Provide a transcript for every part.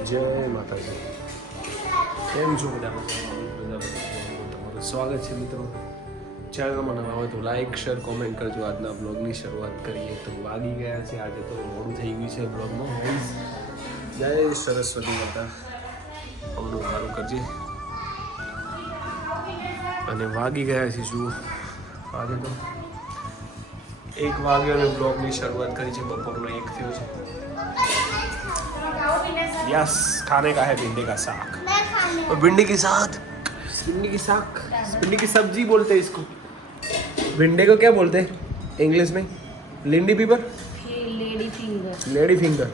જય માતાજી. કેમ છો બધા? તમારું સ્વાગત છે મિત્રો. ચેનલમાં નવા હોય તો લાઈક શેર કોમેન્ટ કરજો. આજના બ્લોગની શરૂઆત કરીએ તો વાગી ગયા છે, આજે તો મોડું થઈ ગયું છે બ્લોગમાં. જય સરસ્વતી માતા, અમનું સારું કરજે. અને વાગી ગયા છે શું? આજે તો 1 વાગ્યો અને બ્લોગની શરૂઆત કરી છે. બપોરનો 1 થયો છે. यस, खाने का है भिंडी का साग. और भिंडी की साग, भिंडी की साग, भिंडी की सब्जी बोलते हैं इसको. भिंडी को क्या बोलते हैं इंग्लिश में? लिंडी पीपर, लेडी फिंगर. Lady finger.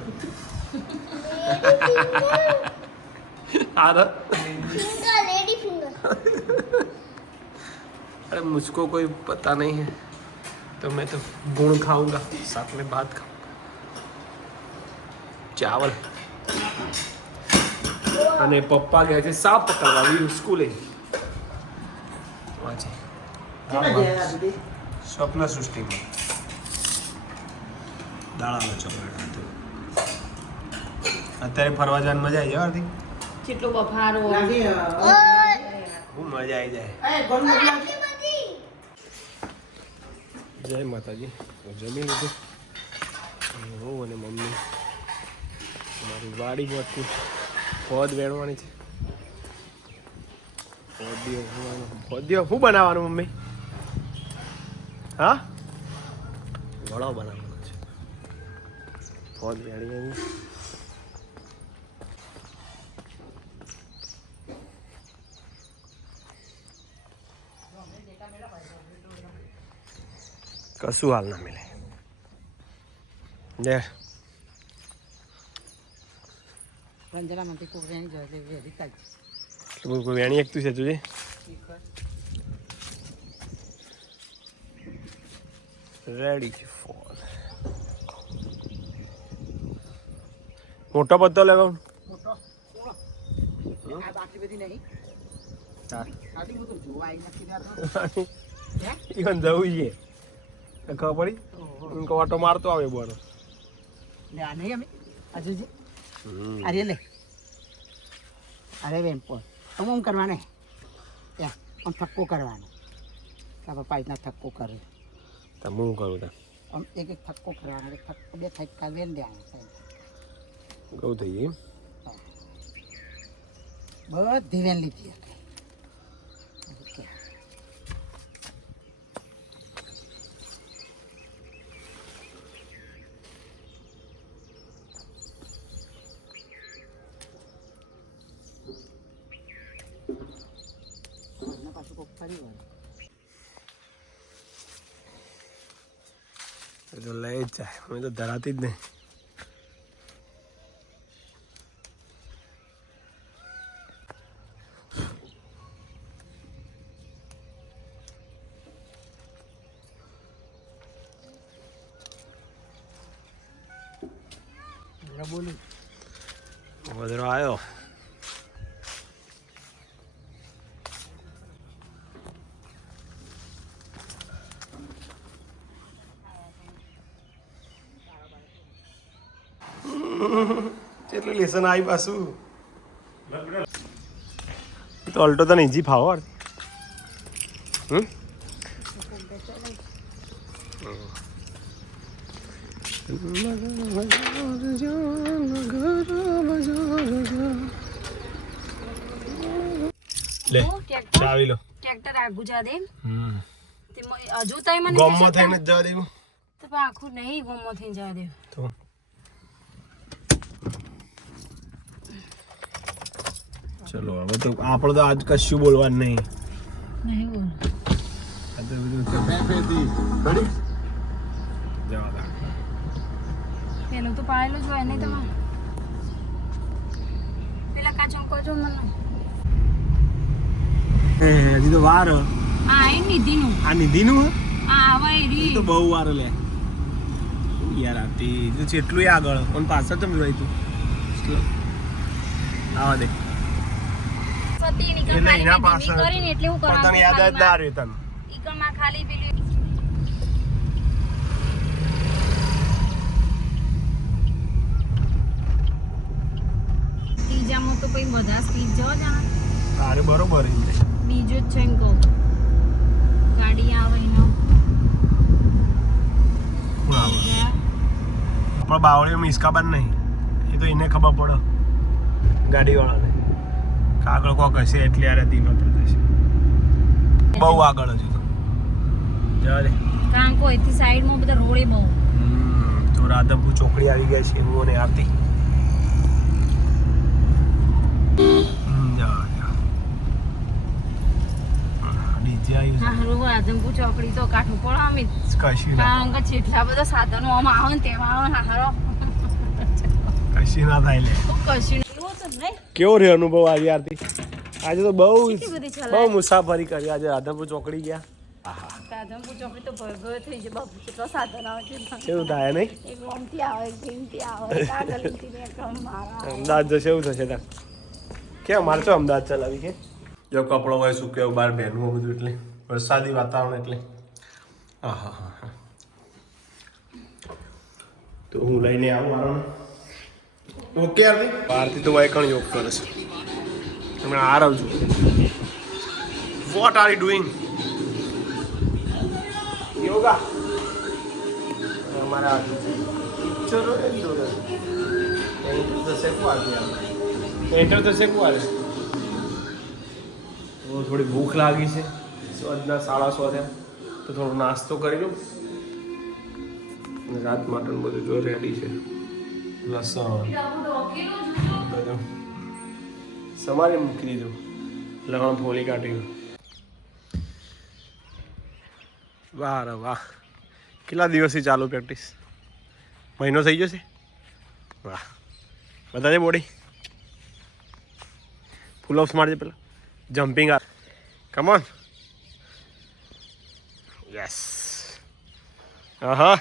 आधा लेडी फिंगर. अरे मुझको कोई पता नहीं है, तो मैं तो गुण खाऊंगा, साथ में भात खाऊंगा, चावल. અને પપ્પા ગયા છે સાપ પકડવા વીર સ્કૂલે. સ્વપ્ન સૃષ્ટિમાં દાળાનો ચોકલેટ હતો. અત્યારે ફરવા જવાની મજા આવી જાય. કેટલો બફારો. હું મજા આવી જાય. જય માતાજી. જમી લીધું હું અને મમ્મી. મારી વાડી વસ્તુ ફોદ વેણવાની છે. ફોદિયો શું બનાવવાનું મમ્મી? હા, વડો બનાવવાનો છે. ફોદ વેણી કશું હાલ ના મિલે. જય રંજરામાંથી કોઈ વેણી જાય એટલે વેરી કાઢી. કોઈ વેણી એકતું છે તુજે? Ready phone. મોટો પત્તો લગાવ. બાકી બધી નહીં. આટલી બધું જોવા આવી નથી. ઇવન જવું છે ખબર પડી. ઉનકો ઓટો મારતો આવે બોલો. લે આ નહીં અમે આજુજી. અરે લે, અરે બેન પણ આમ કરવાને ત્યાં આમ થક્કો કરવાનો. તારા પાઇપના થક્કો કરે. તમે હું કરું તા આમ એક થક્કો કરવાનો. થક્કો 2 થક્કા વેન દેવાના. ગૌ થઈ ગઈ. બધી વેન લીધી. તો લઈ જ જાય. અમે તો ધરાતી જ નહીં. બોલું વધરો આવ્યો. કેટલું લેસન આવી પાછું. તો અલ્ટો તો નહીં જી ફાવો. લે ચાવી લો. ટ્રેક્ટર આગુ જા દે. હજુ તઈ મને ગોમમાં થઈને જ જવા દેવું. તો આખું નહીં ગોમમાં થઈને જવા દે. તો ચલો હવે તો આપણે તો આજ કશું બોલવાનું નહીં. નહીં બોલ. આ તો બધું જવા દે. પેલો તો પાયેલો જ હોય નહીં તમારે. પેલા કાચો કોચો મને હજી તો વાર. આ એ નિધિનું. આ નિધિનું આ આવે રી તો બહુ વાર લે યાર. આતી તું જેટલું આગળ પણ પાછળ તમે રહી તું આવા દે. સતી નીકળ એટલે ખાલી એના ધીમી પાછળ કરીને એટલે હું કરવાનું. તને યાદ જ ના રહ્યું તને. ઈકણમાં ખાલી પેલી તો પછી બધા સ્પીડ જવા જા તારે બરોબર એમ બીજું જ છે ને કહું ગાડી આવે એનો કોણ આવે આપણા બાવળીઓ મિસકાબાન નહીં એ તો એને ખબર પડે ગાડીવાળાને આગળ કોક હશે એટલે યાર ધીમા પડતા છે બહુ આગળ હજી તો જવા દે કારણ કે અહીંથી સાઈડમાં બધા રોડે બહુ તો રાધનપુર ચોકડી આવી ગયા છે હું અને આરતી હારું રાધનપુર ચોકડી તો કાઠું પડે અમે કારણ કે જેટલા બધા સાધનો આમ આવે ને તેમાં આવે હારો કશી ના થાય લે કશું એવું તો નહીં કેવો રહ્યો અનુભવ આજે આરતી આજે તો બહુ કેટલી બધી ચલાવી. બહુ મુસાફરી કરી આજે રાધનપુર ચોકડી ગયા રાધનપુર ચોકડી તો ભરગયો થઈ છે બાપુ કેટલા સાધનો આવે છે કેવું થાય નહીં એક ઓમથી આવે એક ભીમથી આવે આ ગલીથી ને એક મારા અમદાવાદ જશે એવું થશે તાર કે અમારે તો અમદાવાદ ચલાવી કે જો કપડો હોય શું કેવું બહાર પહેરવું બધું એટલે વરસાદી વાતાવરણ એટલે હા હા હા હા તો હું લઈને આવું મારો ઓકે આરતી આરતી તો વાયકણ યોગ કરે છે તમે આરવ છો what are you doing yoga અમારા પિક્ચરો એન્ટર થશે એન્ટર થશે કુવારે થોડી ભૂખ લાગી છે આજના 6:30 થયા તો થોડો નાસ્તો કરી લઉં અને રાત માટેનું બધું જો રેડી છે લસણ બધું સમારે મૂકી દીધું લગણ ફોલી કાઢ્યું વાહ રે વાહ કેટલા દિવસથી ચાલુ પ્રેક્ટિસ મહિનો થઈ જશે વાહ બતાજે બોડી ફૂલ ઓફ મારજે પેલા જમ્પિંગ આ કમ ઓન યસ હા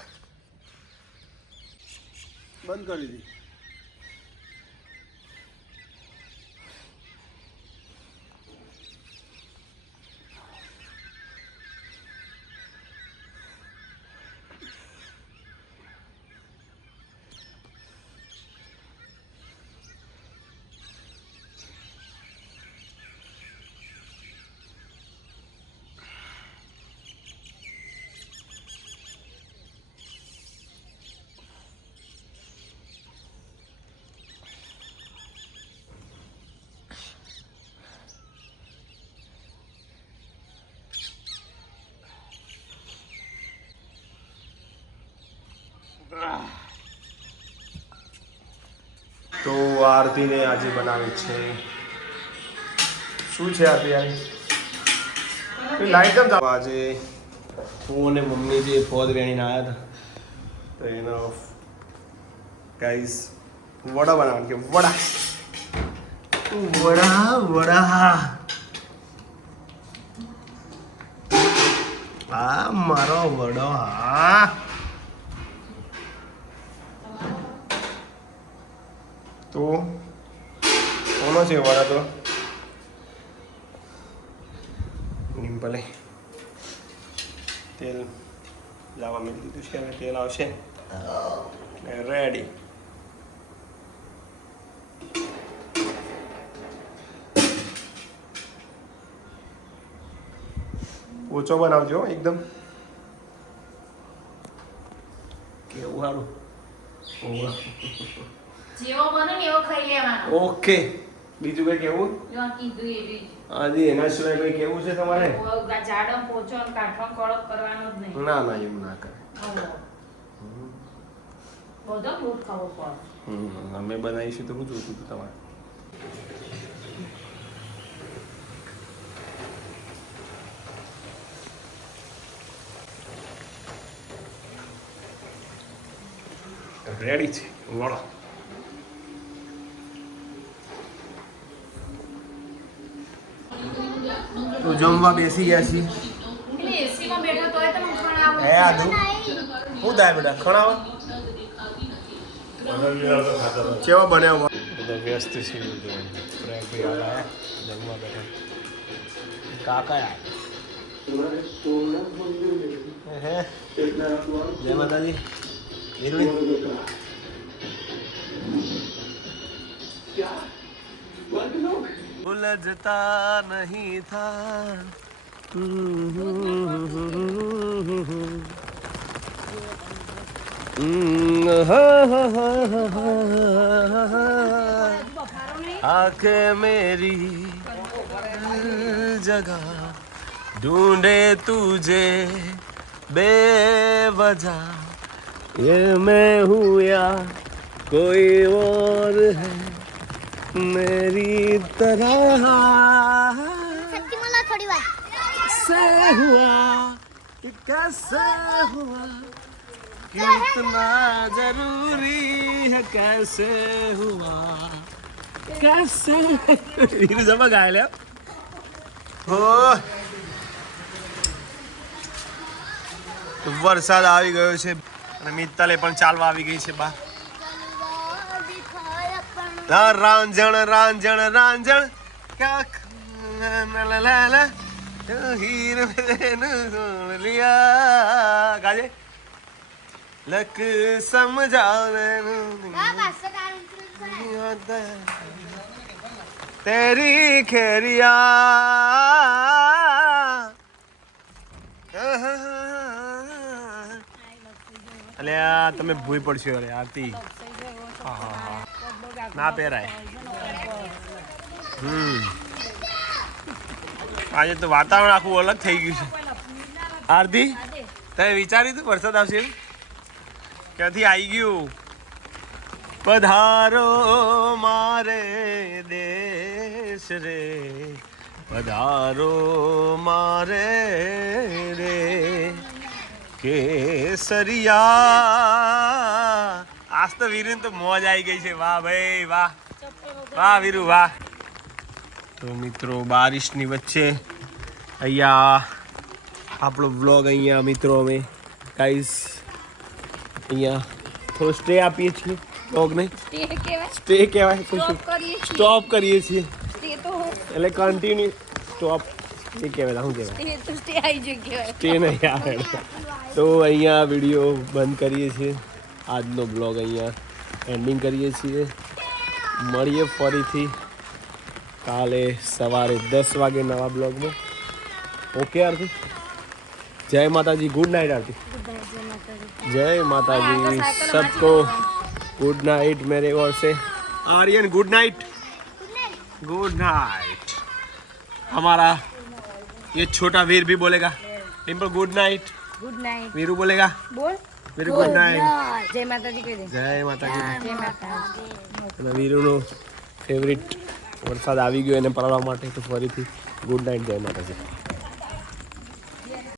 બંધ કરી દીધી તો આરતીને આજે બનાવી છે શું છે આરતી યાર લાઈટ જ આજે હું અને મમ્મી જે ફોદ વેણીને આવ્યા હતા તો એનો ગાઈસ વડા બનાવવાનું કે વડા વડા આ મારો વડો હા તો કોનો છે વડા તો નિમ્પલે તેલ લાવવા મેં દીધું છે હવે તેલ આવશે રેડી ઓછો બનાવજો એકદમ કેવું સારું જેવો બને ને એવો ખાઈ લેવાનો ઓકે બીજું કઈ કેવું જો કીધું એવી આજે એના સિવાય કઈ કેવું છે તમારે જાડો પોચો અને કાઠો કડક કરવાનો જ નહીં ના ના એવું ના કરે બધો લોટ ખાવો પડે અમે બનાવીશું તો હું જોતું હતું તમારે રેડી છે વડો તો જમવા બેસી ગયા છીએ એટલે એસીમાં બેઠો તોય તમે ખણાવો હે આદુ શું થાય બેટા ખણાવા કેવા બન્યા બધા વ્યસ્ત છે ભાઈ આયા જમવા બેઠા કાકા હે જય માતાજી उलझता नहीं था आंखें मेरी जगह ढूंढे तुझे बेवजह ये मैं हूँ या कोई और है मेरी तरह સચ્ચી मला થોડી વાર से हुआ कि कैसे हुआ कि इतना जरूरी है कैसे हुआ कैसे वीरू જમા ગાય લે હો વરસાદ આવી ગયો છે અને મિત્તલે પણ ચાલવા આવી ગઈ છે બા રાંઝણ રાંઝણ રાંઝણ ક્યાંક લા લા લા હીર મેં લિયા ગાજે લક સમજાવે તેરી ખેરિયા અલ્યા તમે ભૂઈ પડશો અરે આરતી ના પહેરાય આજે તો વાતાવરણ આખું અલગ થઈ ગયું છે આરતી તમે વિચાર્યું હતું વરસાદ આવશે એવું ક્યાંથી આવી ગયું પધારો મારે દેશ રે પધારો મારે રે કેસરિયા આજ તો વીરુ તો મોજ આવી ગઈ છે વાહ ભાઈ વાહ વાહ વીરુ વાહ તો મિત્રો બારિશની વચ્ચે અહીંયા આપણો વ્લોગ અહીંયા મિત્રો અમે ગાઈસ અહીંયા થોડો સ્ટે આપીએ છીએ વ્લોગને સ્ટે કહેવાય સ્ટોપ કરીએ છીએ એટલે કન્ટિન્યુ સ્ટોપ એ કહેવાય શું કહેવાય સ્ટે નહીં આવે તો અહીંયા વિડીયો બંધ કરીએ છીએ આજનો બ્લોગ અહીંયા એન્ડિંગ કરીએ છીએ મળીએ ફરીથી કાલે સવારે 10 વાગે નવા બ્લોગમાં ઓકે આરતી जय माता जी गुड नाइट आरती जय माता जी सबको गुड नाइट मेरे ओर से आर्यन गुड नाइट हमारा ये छोटा वीर भी बोलेगा डिम्पल गुड नाइट वीरू बोलेगा बोल वीरू गुड नाइट जय माता जी કહી દે जय माता जी જય માતાજી વીરુનો ફેવરિટ વરસાદ આવી ગયો એને પલાળવા માટે તો ફરીથી ગુડ નાઇટ જય માતાજી